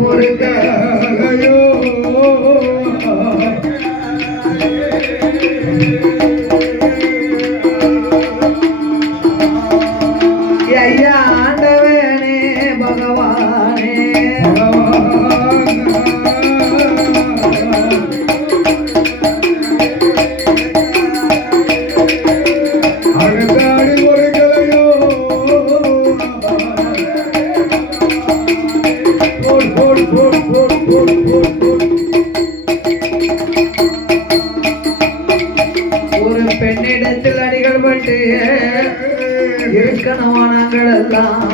பொறுக்கலையோ ஐயா ஆண்டவனே பகவானே ஒரு பெண்ணிடத்தில் அடிகள் பட்டு இருக்கணவானங்கள் எல்லாம்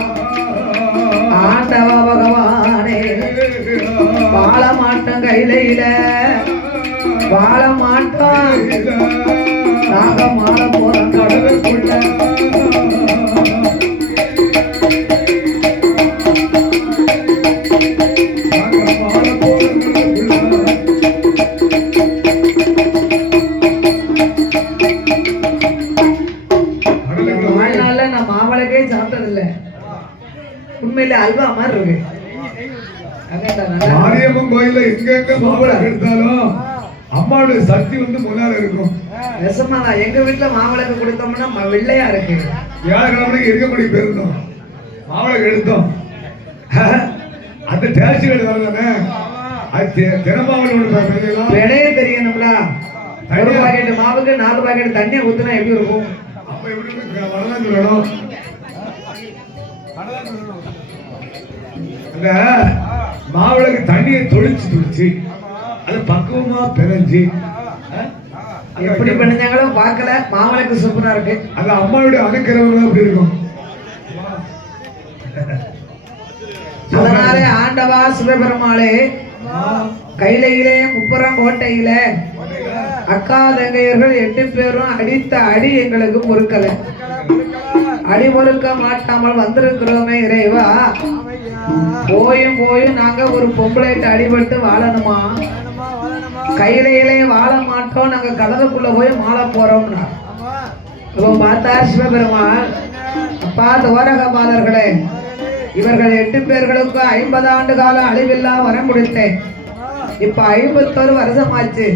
ஆண்டவா பகவானே வாழ மாட்டோம் கையில வாழ மாட்டோம் நாங்க மாற போறோம் கடவுளுக்குள்ள உண்மையில அல்வா மாதிரி இருக்கு. மாரியம்மன் கோயில எங்க மாவிளக்கு எடுத்தாலும் அம்மாவுடைய சக்தி முன்னால இருக்கும். நெசமாதான் எங்க வீட்டுல மாவிளக்கு கொடுத்தோம்னா வெள்ளையா இருக்கு. வியாழக்கிழமைக்கு இருக்கபடி போயிருந்தோம், மாவிளக்கு எடுத்தோம். அந்த டேஸ்ட் வரதானே அது தினமாவளோட தெரியணும்ல. ஒரு பாக்கெட் மாவுக்கு 4 பாக்கெட் தண்ணியை ஊத்துனா எப்படி இருக்கும்? அப்ப எப்படி வரதான் சொல்லணும். அந்த மாவிளக்கு தண்ணியை தொளிச்சு அது பக்குவமா பிணைஞ்சு எப்படி பிணைஞ்சாங்களோ பார்க்கல. மாவிளக்கு சூப்பரா இருக்கு. அது அம்மாவுடைய அனுக்கிறவங்க அப்படி இருக்கும். அதனாலே ஆண்டவா சிவபெருமாளே கையிலே முப்புறம் கோட்டையில அக்கா தங்கையர்கள் 8 பேரும் அடித்த அடி எங்களுக்கு பொறுக்கல. அடி பொறுக்க மாட்டாமல் வந்திருக்கிறோமே இறைவா. போயும் நாங்க ஒரு பொம்பளைட்டு அடிபட்டு வாழணுமா? கையிலே வாழ மாட்டோம், நாங்க கடலுக்குள்ள போய் மாலை போறோம்னா. இப்போ பார்த்தா சிவபெருமான், அப்பா தோரகபாலர்களே, இவர்கள் 8 பேர்களுக்கு 50 ஆண்டு காலம் அழிவில்லா வரம் கொடுத்தேன். இப்ப 51 வருஷமாச்சு.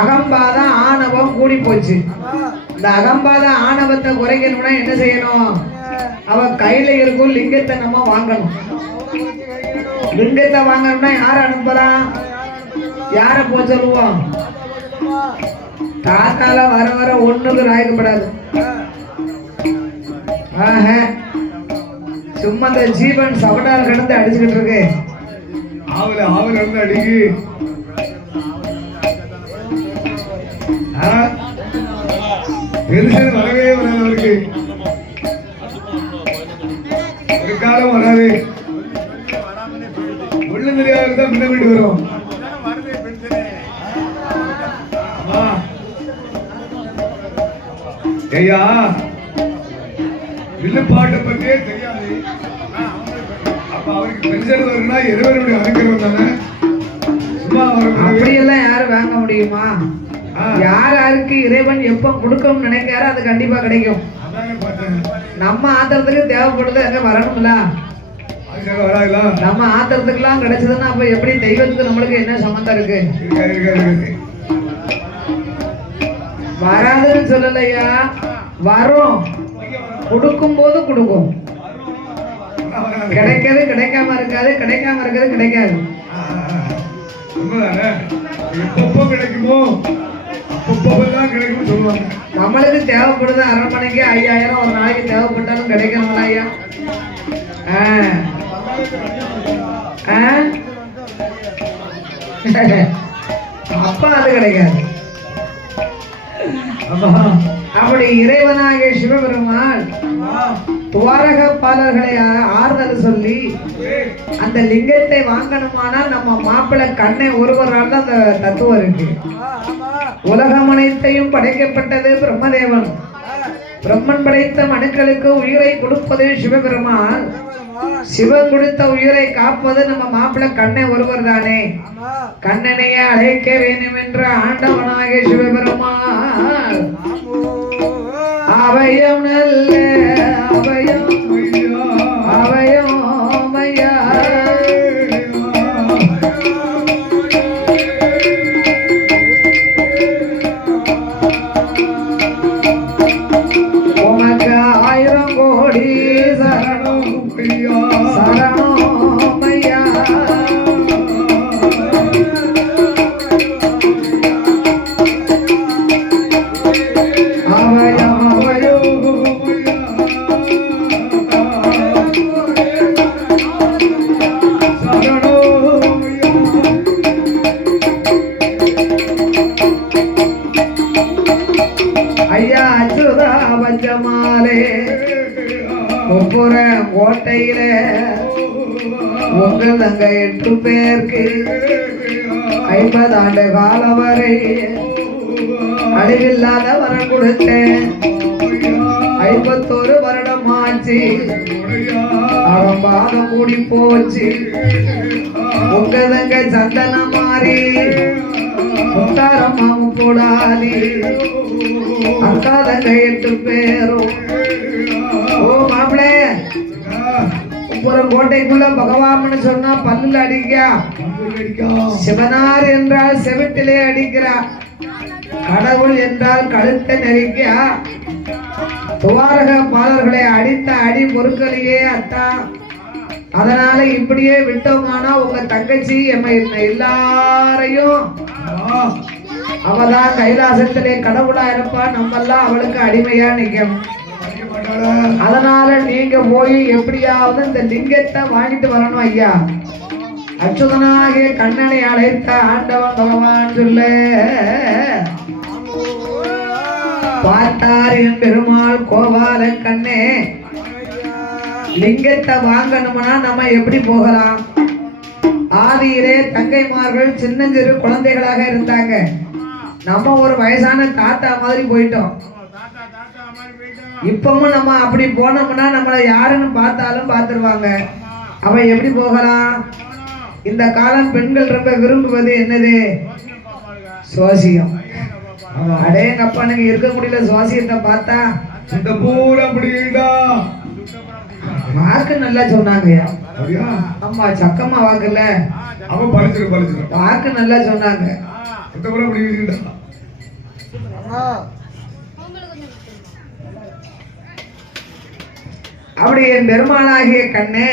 அகம்பாதம் ஆணவம் கூடி போச்சு. இந்த அகம்பாத ஆணவத்தை குறைக்கணும்னா என்ன செய்யணும்? அவ கையில இருக்கும் லிங்கத்தை நம்ம வாங்கணும். லிங்கத்தை வாங்கணும்னா யார அனுப்பலாம்? யார போ சொல்லுவோம்? தாத்தால வர ஒண்ணுக்கு ராயக்கப்படாது. சும்மா இந்த ஜீவன் சவடால் கிடந்து அடிச்சுக்கிட்டு இருக்கு. ஆவல இருந்து அடிக்கு. பெருசன் வரவே வராது. அவருக்கு ஒரு காலம் வராது. ஒண்ணு தெரியாத முன்ன வீடு வரும். ஐயா வில்லுப்பாட்டை பற்றியே தெரியாது. அப்ப அவருக்கு பெருசன் வரும்னா இறைவனுடைய அனுக்கிறவன் தானே. சும்மா அப்படியெல்லாம் யாரும் வாங்க முடியுமா? யாருக்கு இறைவன் எப்ப கொடுக்கும் நினைக்கிறாரோ அது கண்டிப்பா கிடைக்கும். நம்ம ஆத்திரத்துக்கு தேவைப்படுது அங்க வரணும்ல. நம்ம ஆத்திரத்துக்கு எல்லாம் கிடைச்சதுன்னா அப்ப எப்படி தெய்வத்துக்கு நம்மளுக்கு என்ன சம்பந்தம் இருக்கு? வராதுன்னு சொல்லலையா, வரும். கொடுக்கும் போது கொடுக்கும். கிடைக்கிறது கிடைக்காம இருக்காது, கிடைக்காம இருக்கிறது கிடைக்காது. கிடைக்குமோ நம்மளுக்கு தேவைப்படுது. அரண்மனைக்கு 5000 ஒரு நாளைக்கு தேவைப்பட்டாலும் கிடைக்கணும்ல ஐயா. அப்பா அது கிடைக்காது. அப்படி இறைவனாகிய சிவபெருமான் துவாரகபாலர்களை ஆறுதல் சொல்லி அந்த லிங்கத்தை வாங்கணுமானா நம்ம மாப்பிள்ளை கண்ணை ஒருவரால் தான் அந்த தத்துவம் இருக்கு. உலகம் அனைத்தையும் படைக்கப்பட்டது பிரம்மதேவன். பிரம்மன் படைத்த மனுக்களுக்கு உயிரை கொடுப்பது சிவபெருமான். சிவன் கொடுத்த உயிரை காப்பது நம்ம மாப்பிள்ளை கண்ணை ஒருவர் தானே. கண்ணனையே அழைக்க வேண்டும் என்ற ஆண்டவனாகிய சிவபெருமான் அவையம் நல்ல அவையம் அவையம் ஐயா தங்க 8 பேருக்கு 50 ஆண்டு காலம் வரை அழிவில்லாத வரம் கொடுத்தேன். 51 வருடம் ஆச்சு, அவன் பாதம் கூடி போச்சு. உங்க தங்க சந்தனம் மாறி முத்தாரம்மாவும் போடாதி. அக்கா தங்க 8 பேரும். ஓ மாப்பிளே, ஒரு கோட்டைக்குள்ள பகவான்னு சொன்னா பல்லுல அடிக்கா, சிவனார் என்றால் செவிட்டிலே அடிக்கிறா, கடவுள் என்றால் கழுத்தை நெரிக்கா. துவாரக பாலர்களை அடித்த அடி பொருட்களையே அத்தா. அதனால இப்படியே விட்டோமானா உங்க தங்கச்சி எல்லாரையும் அவதான் கைலாசத்திலே கடவுளா இருப்பா, நம்மெல்லாம் அவளுக்கு அடிமையா நிக்கும். அதனால நீங்க போய் எப்படியாவது இந்த லிங்கத்தை வாங்கிட்டு வரணும் ஐயா. அச்சுதனாகிய கண்ணனை அழைத்த ஆண்டவன் பகவான் சொல்ல பார்த்தார் என் பெருமாள் கோபால கண்ணே, லிங்கத்தை வாங்கணும்னா நம்ம எப்படி போகலாம்? ஆதியிலே தங்கைமார்கள் சின்னஞ்சிறு குழந்தைகளாக இருந்தாங்க. நம்ம ஒரு வயசான தாத்தா மாதிரி போயிட்டோம். இப்பவும் நம்ம அப்படி போனோம்னா நம்மளை யாருன்னு பார்த்தாலும் பார்த்துருவாங்க. அவன் எப்படி போகலாம்? இந்த காலம் பெண்கள் ரொம்ப விரும்புவது என்னது? சுவாசியம். அடே அப்பனுக்கு இருக்க முடியல சுவாசியத்தை பார்த்தா. இந்த பூரா முடியுதா? வாக்கு நல்லா சொன்னாங்க. அம்மா சக்கம்மா வாக்குல அவன் பழிச்சிரு வாக்கு நல்லா சொன்னாங்க. இந்த பூரா முடியுதா? அப்படி என் பெருமாளாகிய கண்ணே,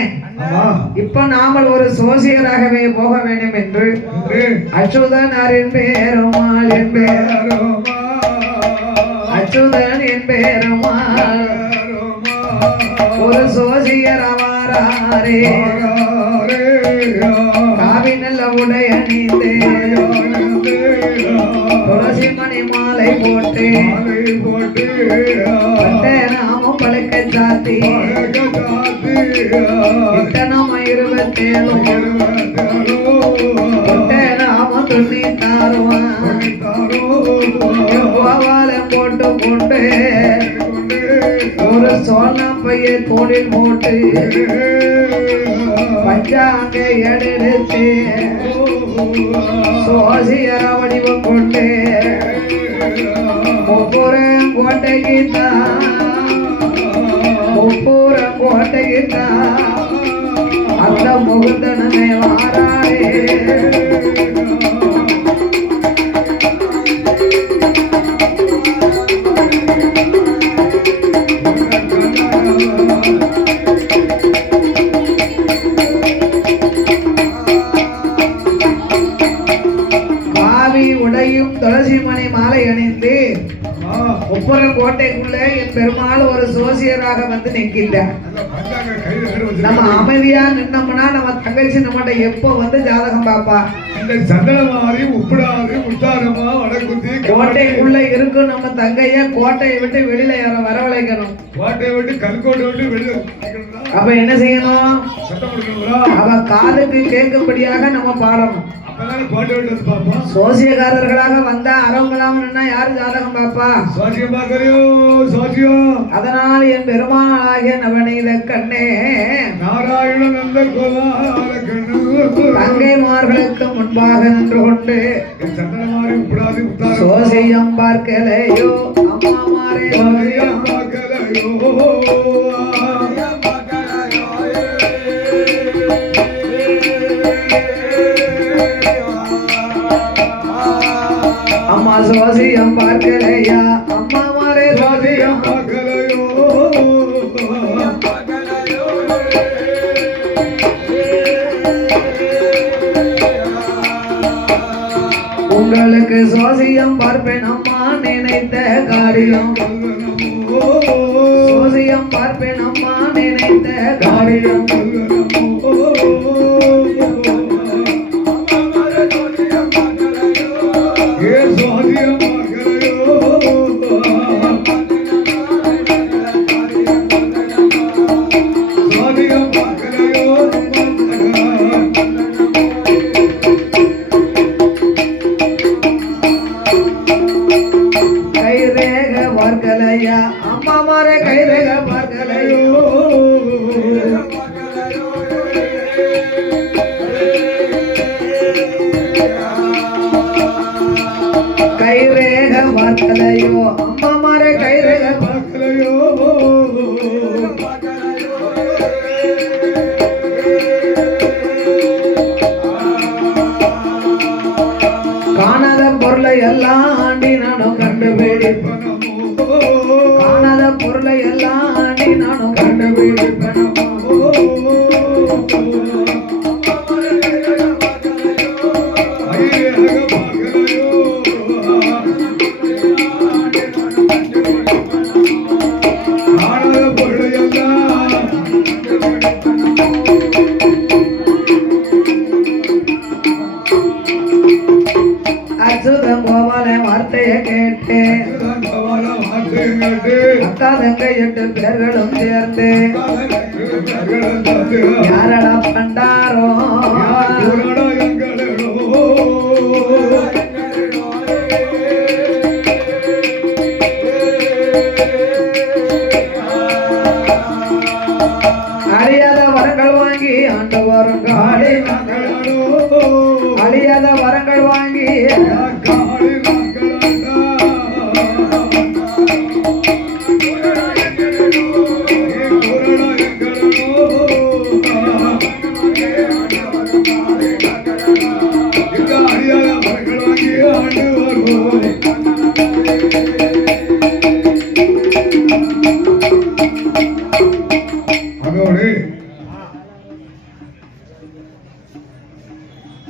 இப்ப நாமல் ஒரு சோசியராகவே போக வேண்டும் என்று அச்சுதனார் என் பெருமாள், என் பெருமாள் அச்சுதன் என் பெருமாள் ஒரு சோசியர் அவாரே. காவி நல்ல உடை அணிந்து துளசி மணி மாலை போட்டு நாமும் பழுக்க சாத்தி இத்தனம் 27 நாம துணி தாருவான். கோவாலம் போட்டு கொண்டு ஒரு சோழ பைய தோளில் போட்டு பஞ்சாங்க எடுத்து சோசியர வடிவம் கொண்டு ஒவ்வொரு கோட்டைக்கு தான் அந்த முகுந்தனமே வாராடே. காவி உடையும் துளசி மணி மாலை அணிந்து ஒவ்வொரு கோட்டைக்குள்ள என் பெருமாள் ஒரு சோசியராக வந்து நிற்கின்றார். நம்ம அமைதியா நின்னோம்னா நம்ம தங்கச்சி நம்மகிட்ட எப்போ வந்து ஜாதகம் பாப்பா. இந்த சந்தனமாரி உப்புடாது உத்தாரமா வடக்குத்தி கோட்டைக்குள்ள இருக்கும் நம்ம தங்கைய கோட்டையை விட்டு வெளியில வரவழைக்கணும். கோட்டையை விட்டு கல்கோட்டை விட்டு வெளியில அப்ப என்ன செய்யணும்? அவ காதுக்கு கேட்கும்படியாக நம்ம பாடணும். சோசியக்காரர்களாக வந்தா அரவங்களாம்னா யாரு ஜாதகம் பாப்பா? அதனால் என் பெருமாளாகிய நவநீத கண்ணே, நாராயண தங்கைமார்களுக்கு முன்பாக நின்று கொண்டு சோசியம் பார்க்கலையோ அம்மாமாரே பார்க்கலையோ அம்மா சோசியம் பார்க்கலையா அம்மாமாரே சோசியம் பார்க்கலையோ. உங்களுக்கு சோசியம் பார்ப்பேன் அம்மா நினைத்த காரியம், சோசியம் பார்ப்பேன் அம்மா நினைத்த காரியம். வார்த்தையை கேட்டு அக்கா தங்க 8 பேர்களும் சேர்ந்து யாரடா பண்டாரோ அழியாத வரங்கள் வாங்கி ஆண்டு வருங்காலே அழியாத வரங்கள் வாங்கி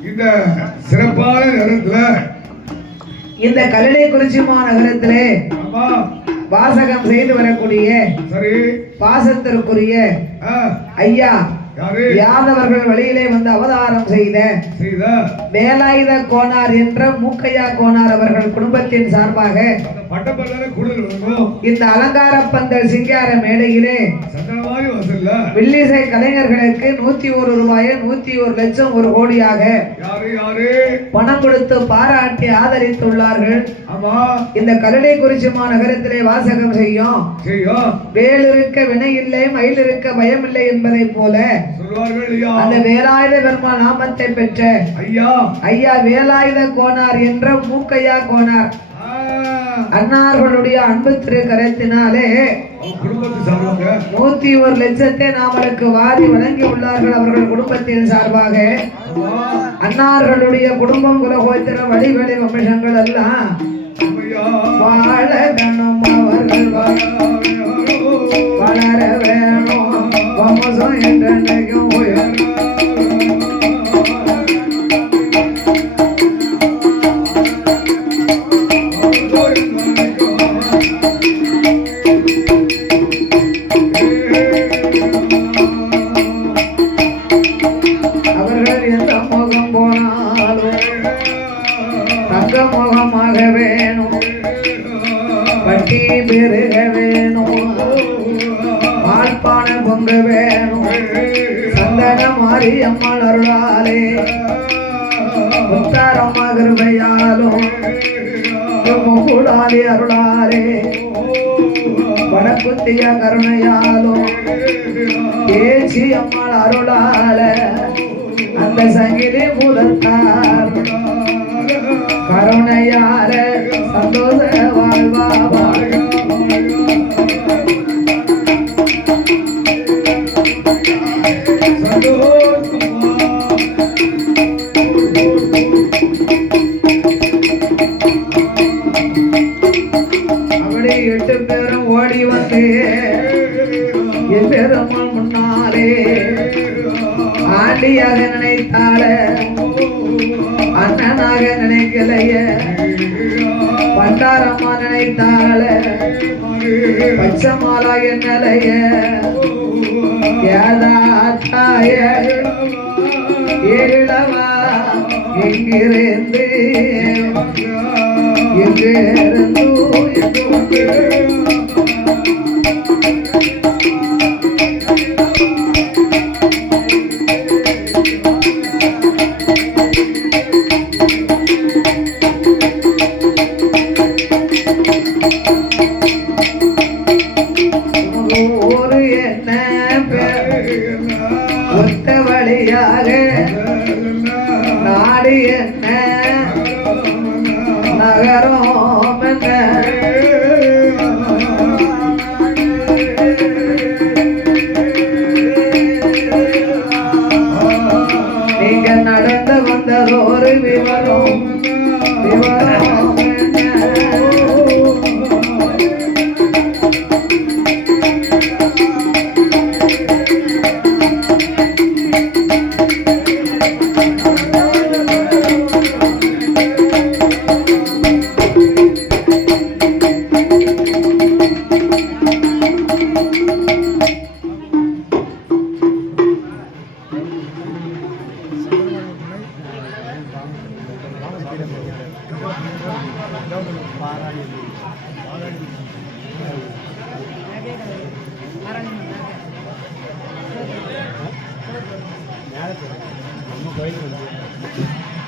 இந்த சிறப்பான நேரத்துல இந்த கல்லடைக்குறிச்சி மாநகரத்திலே வாசகம் செய்து வரக்கூடிய சரி பாசத்திற்குரிய ஐயா யாதவர்கள் வழியிலே வந்து அவதாரம் செய்த வேலாயுத கோனார் என்ற மூக்கையா கோனார் அவர்கள் குடும்பத்தின் சார்பாக இந்த அலங்கார பந்தல் சிங்கார மேடையிலே வில்லிசை கலைஞர்களுக்கு 101 ரூபாயை 101 லட்சம் 1 கோடியாக பணம் கொடுத்து பாராட்டி ஆதரித்துள்ளார்கள். இந்த கல்லடைக்குறிச்சி மாநகரத்திலே வாசகம் செய்யும் வேலிருக்க வினை இல்லை மயில் இருக்க பயம் இல்லை என்பதை போல அந்த வேலாயுத பெருமாள் நாமத்தை பெற்ற ஐயா வேலாயுத கோனார் என்ற மூக்கையா கோனார் அன்னார்களுடைய அன்பு திருக்கரத்தினாலே 101 லட்சத்தை நாமளுக்கு வாரி வழங்கி உள்ளார்கள். அவர்கள் குடும்பத்தின் சார்பாக அன்னார்களுடைய குடும்பம் குலகோத்திர வழிவழி வம்சங்கள் எல்லாம் வாழ வேணும், அவர்கள் வளர வேணும், வம்சம் என்றைக்கும் உயரும். முகமாக வேணும், பட்டி பெருக வேணும், பால்பான பொங்க வேணும், சந்தன மாரியம்மன் அருளாலே முத்தாரம்மா கிருபையாலும் முகுடாலி அருளாலே வடக்குத்திய கருணையாலும் ஏச்சி அம்மாள் அருளால அந்த சங்கிலி முதத்தார் கருணையால சந்தோஷ வாழ்வா அப்படி 8 பேரும் ஓடி வந்து என் பெருமாள் முன்னாலே ஆண்டியாக நினைத்தாள அண்ணனாக நினைக்கலைய பண்டாரம்மா நினைத்தாள பச்சமாலா என்னலைய ஏதாத்தாய ஏழவா எங்கிருந்து எங்கிருந்து ஒரு என்ன ஒத்த வழியாக நாடு என்ன நகரம் என்ன நீங்க நடந்து வந்ததொரு விவரம்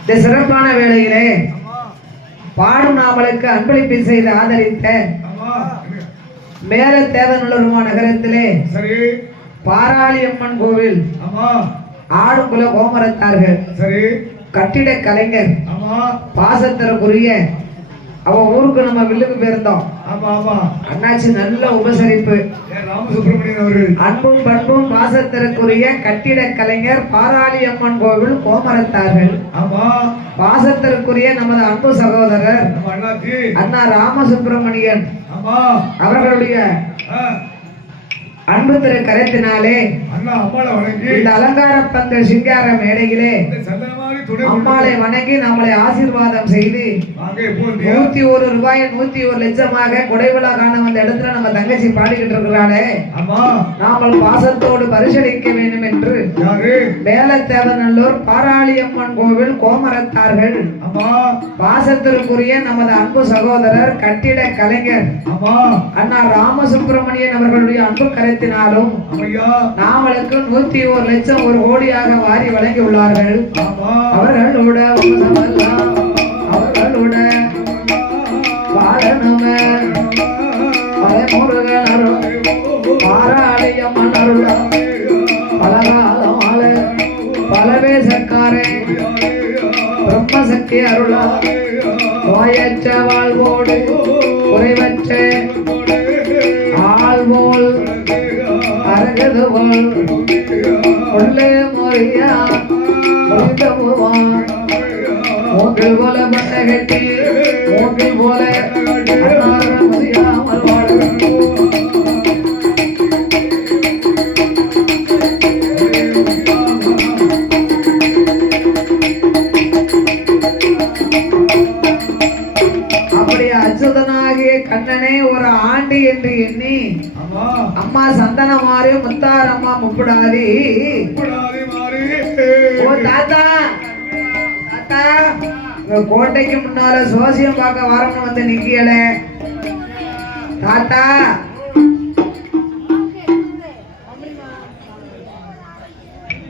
இந்த சிறப்பான வேளையிலே பாடும் நாவலுக்கு அன்பளிப்பு செய்து ஆதரித்த மேல தேவநல்லூர்மா நகரத்திலே சரி பாராளியம்மன் கோவில் ஆமா ஆடுகுல கோமரத்தார்கள் சரி கட்டிட கலைஞர் ஆமா பாசத்திற்குரிய அவ ஊருக்கு நம்ம வில்லுக்கு போயிருந்தோம். ஆமா ஆமா அண்ணாச்சி நல்ல உபசரிப்பு. ராமசுப்ரமணியன் அவர்கள் அன்பும் பண்பும் பாசத்திற்குரிய கட்டிட கலைஞர் பாராளியம்மன் கோவில் கோமரத்தார்கள். ஆமா பாசத்திற்குரிய நமது அன்பு சகோதரர் அண்ணா ராமசுப்ரமணியன் ஆமா அவர்களுடைய அன்பு திரு கரத்தினாலே இந்த அலங்கார பந்தல் சிங்கார மேடையிலே அம்மாளை வணங்கி நம்மளை ஆசீர்வாதம் செய்து 101 ரூபாய் 101 லட்சமாக கொடைவிழா காண வந்த இடத்துல நம்ம தங்கச்சி பாடிக்கிட்டு இருக்கிறாளே, நாமல் பாசத்தோடு பரிசளிக்க வேண்டும் என்று மேலத்தேவநல்லூர் பாராளியம்மன் கோவில் கோமரத்தார்கள் பாசத்திற்குரிய நமது அன்பு சகோதரர் கட்டிட கலைஞர் அண்ணா ராமசுப்ரமணியன் அவர்களுடைய அன்பு கருத்தினாலும் நாமளுக்கு 101 லட்சம் ஒரு கோடியாக வாரி வழங்கி உள்ளார்கள். அவர்களோட வாழனுமே முருகன் அருள் பாராளியம்மன் அருள் பலகாலமால பலவேசக்காரே பிரம்மசக்தி அருளா நோயற்ற வாழ்வோடு குறைவற்ற ஆள்வோல் அருகது போல் உள்ளே மொழியா மூங்கில் போல மண்ணை கட்டி மூங்கில் போல முடியாமல் வாழும் அப்படி அச்சுதனாகிய கண்ணனை ஒரு ஆண்டி என்று எண்ணி அம்மா சந்தன மாறி முத்தார் அம்மா முப்புடாரி ஓ தாத்தா தாத்தா கோட்டைக்கு முன்னால சோசியம் பார்க்க வரணும் வந்து நிக்கல தாத்தா.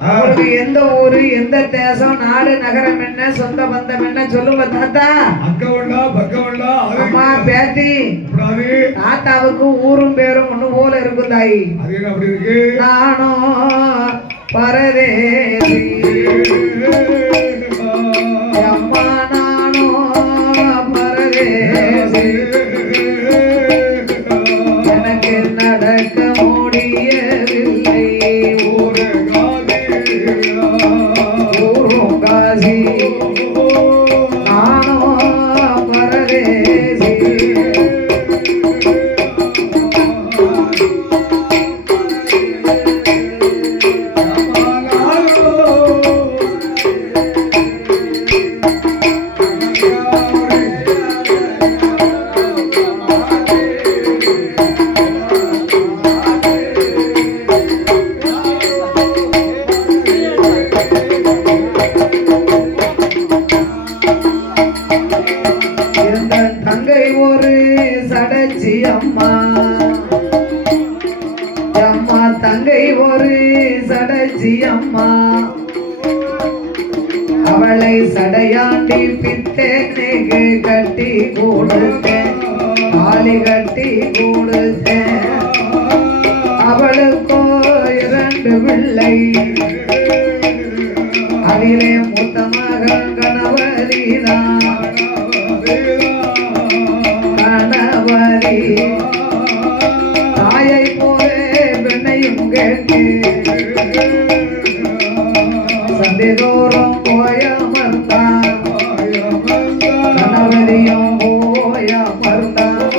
உங்களுக்கு எந்த ஊரு எந்த தேசம் நாடு நகரம் என்ன சொந்த பந்தம் என்ன சொல்லுங்க தாத்தா. அம்மா பேத்தி தாத்தாவுக்கு ஊரும் பேரும் ஒண்ணு போல இருக்கும் தாயி. நானும் பரதேசி அம்மா நானும் பரதேசி எனக்கு நடக்க முடியவில்லை ஊரும் காசி நானும் பரதேசி தங்கை ஒரு சடச்சி அம்மா அம்மா தங்கை ஒரு சடச்சி அம்மா அவளை சடையாண்டி பித்தேனுக்கு கட்டி கொடுத்தேன் தாலி கட்டி கொடுத்தேன். அவளுக்கோ 2 பிள்ளை அதிலே மூத்த மகன் கணவரிதான் கணவரி தாயை போலே பெண்ணையும் கேட்டு சந்திதோறும் போயமர்ந்தான் கணவரியும் போயமர்ந்தான்.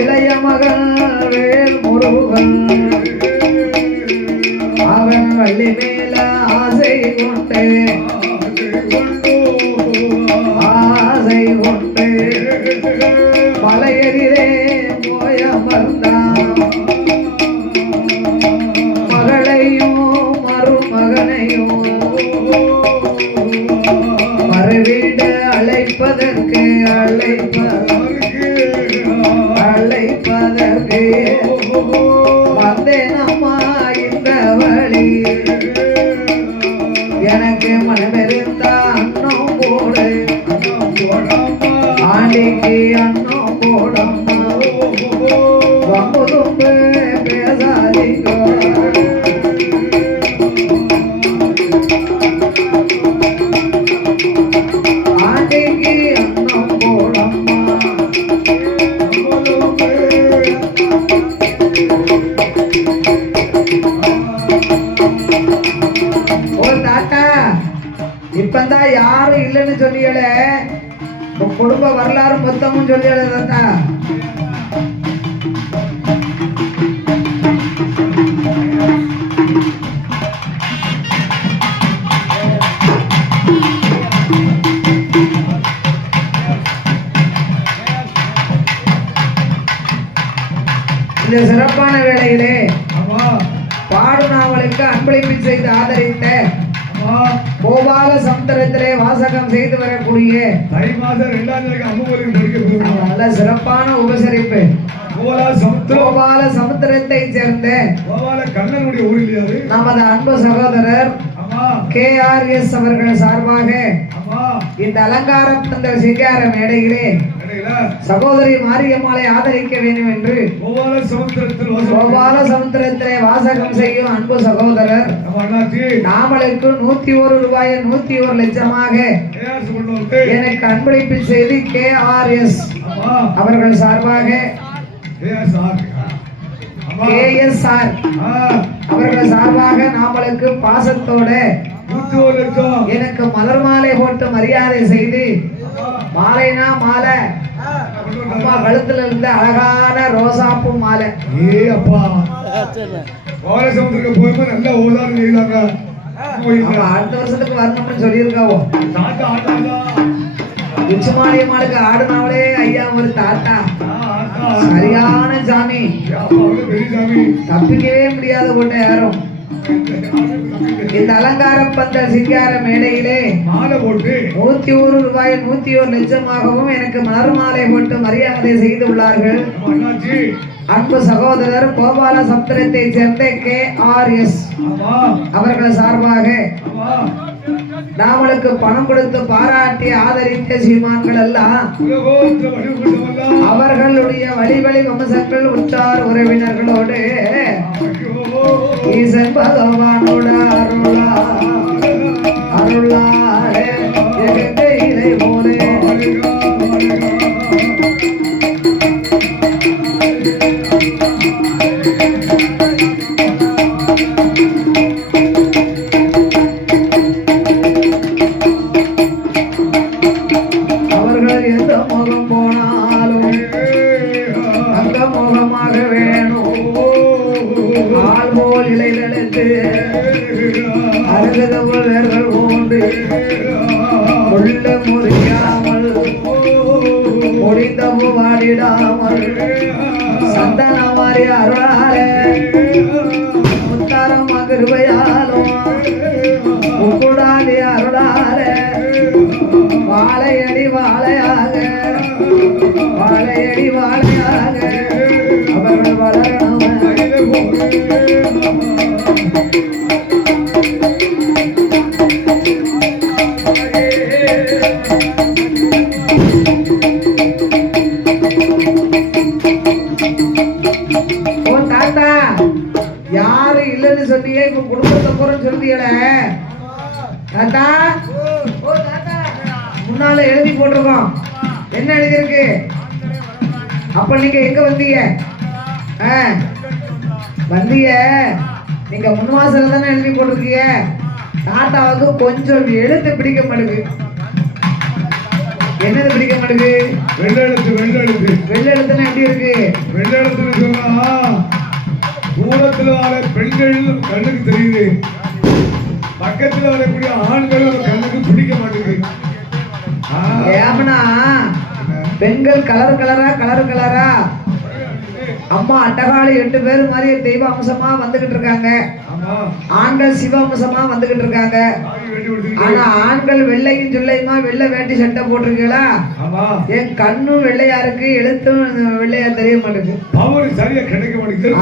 இளைய மகன் வேல் முருகன் அவன் வள்ளி மேல ஆசை கொண்டு மலையதிலே போயமர்ந்தான். மகளையும் மருமகனையும் மறுவீடு அழைப்ப இப்பதான் யாரும் இல்லைன்னு சொல்லியல, உன் குடும்ப வரலாறு மொத்தமும் சொல்லியல தாத்தா. இந்த சிறப்பான வேளையிலே ஆமா பாடுநாவலுக்கு அன்பளிப்பு செய்து ஆதரித்த ஆமா கோபால சமுத்திரத்திலே வாசகம் செய்து வரக்கூடிய தை மாதம் 2ஆம் தேதிக்கு அம்மன் படிக்க நல்ல சிறப்பான உபசரிப்பு. கோபால சமுத்திரத்தை சேர்ந்த கோபால கண்ணனுடைய ஊர் இல்லையா அது? நமது அன்பு சகோதரர் ஆமா KRS அவர்கள் சார்பாக ஆமா இந்த அலங்காரம் தந்த சிங்கார மேடையிலே சகோதரி மாரியம்மாளை ஆதரிக்க வேண்டும் என்று கோபால சமுத்திரத்திலே வாசகம் செய்யும் அன்பு சகோதரர் நாமளுக்கு 101 ரூபாயை 101 லட்சமாக எனக்கு அன்பளிப்பு செய்து KRS அவர்கள் சார்பாக KSR அவர்கள் சார்பாக நாமளுக்கு பாசத்தோட எனக்கு மலர் மாலை போட்டு மரியாதை செய்து, மாலைனா மாலை அப்பா கழுத்துல இருந்த அழகான ரோசாப்பூ மாலை. ஏ அப்பா சமுத்திரத்துக்கு போய் நல்லா ஓதாரம் செய்தாங்க. அடுத்த வருஷத்துக்கு வரணும்னு சொல்லியிருக்காவோ. உச்சிமாரியம்மாளுக்கு ஆடுனாவளே ஐயா ஒரு தாத்தா, சரியான சாமி, தப்பிக்கவே முடியாத கொண்ட யாரும். இந்த அலங்கார பந்தல் சிங்கார மேடையிலே மாலை போட்டு 101 ரூபாய் 101 லட்சமாகவும் எனக்கு மலர் மாலை போட்டு மரியாதை செய்து உள்ளார்கள். அன்பு சகோதரர் கோபால சமுத்திரத்தை சேர்ந்த KRS அவர்கள் சார்பாக நாமளுக்கு பணம் கொடுத்து பாராட்டி ஆதரித்த சீமான்கள் எல்லாம் அவர்களுடைய வழிவழி வம்சங்கள் உற்றார் உறவினர்களோடு ஈசன் பகவானோட அருளாலே இதை போலே அவர்கள் எந்த முகம் போனாலும் அந்த முகமாக வேணும். ஆள் போல் இலைதெழுத்து அருகதவர்கள் கொண்டு உள்ள முறியாமல் முடிந்தவு வாடிடாமல் சந்தன மாறி அருளாலே முத்தாரம் கிருபையாலும் உக்குடாதி அருளாலே வாழையடி வாழையாக வாழையடி வாழையாக அவர்கள் வளரணும். ஓ தாத்தா யாரு இல்லைன்னு சொன்னீங்க, இப்ப குடும்பத்தை பூரா சொல்றீங்கள தாத்தா. ஓ தாத்தா முன்னால எழுதி போட்டிருக்கோம், என்ன எழுதியிருக்கு? அப்ப நீங்க எங்க வந்தீங்க? வந்தீங்க நீங்க முன்வாசல தானே எழுதி போட்டிருக்கீங்க. தாத்தாவுக்கு கொஞ்சம் எழுத்து பிடிக்க மாட்டேங்குது. என்னது பிடிக்க மாட்டேங்குது? வெள்ளை எழுத்து. வெள்ளை எழுத்துன்னா எப்படி இருக்கு? வெள்ளை எழுத்துன்னு சொன்னா தூரத்துல வர பெண்கள் கண்ணுக்கு தெரியுது, பக்கத்துல வரக்கூடிய ஆண்கள் கண்ணுக்கு பிடிக்க மாட்டேங்குது. ஏமனா பெண்கள் கலர் கலரா அம்மா அட்டகாளி 8 பேர் மாதிரி தெய்வ அம்சமா வந்துகிட்டு இருக்காங்க. ஆண்கள் சிவ அம்சமா வந்துகிட்டு இருக்காங்க. ஆனா ஆண்கள் வெள்ளையும் சொல்லையுமா வெள்ளை வேட்டி சட்டை போட்டிருக்கீங்களா? என் கண்ணும் வெள்ளையா இருக்கு, எழுத்தும் வெள்ளையா தெரிய மாட்டேங்குது. சரியா கிடைக்க மாட்டேங்குது.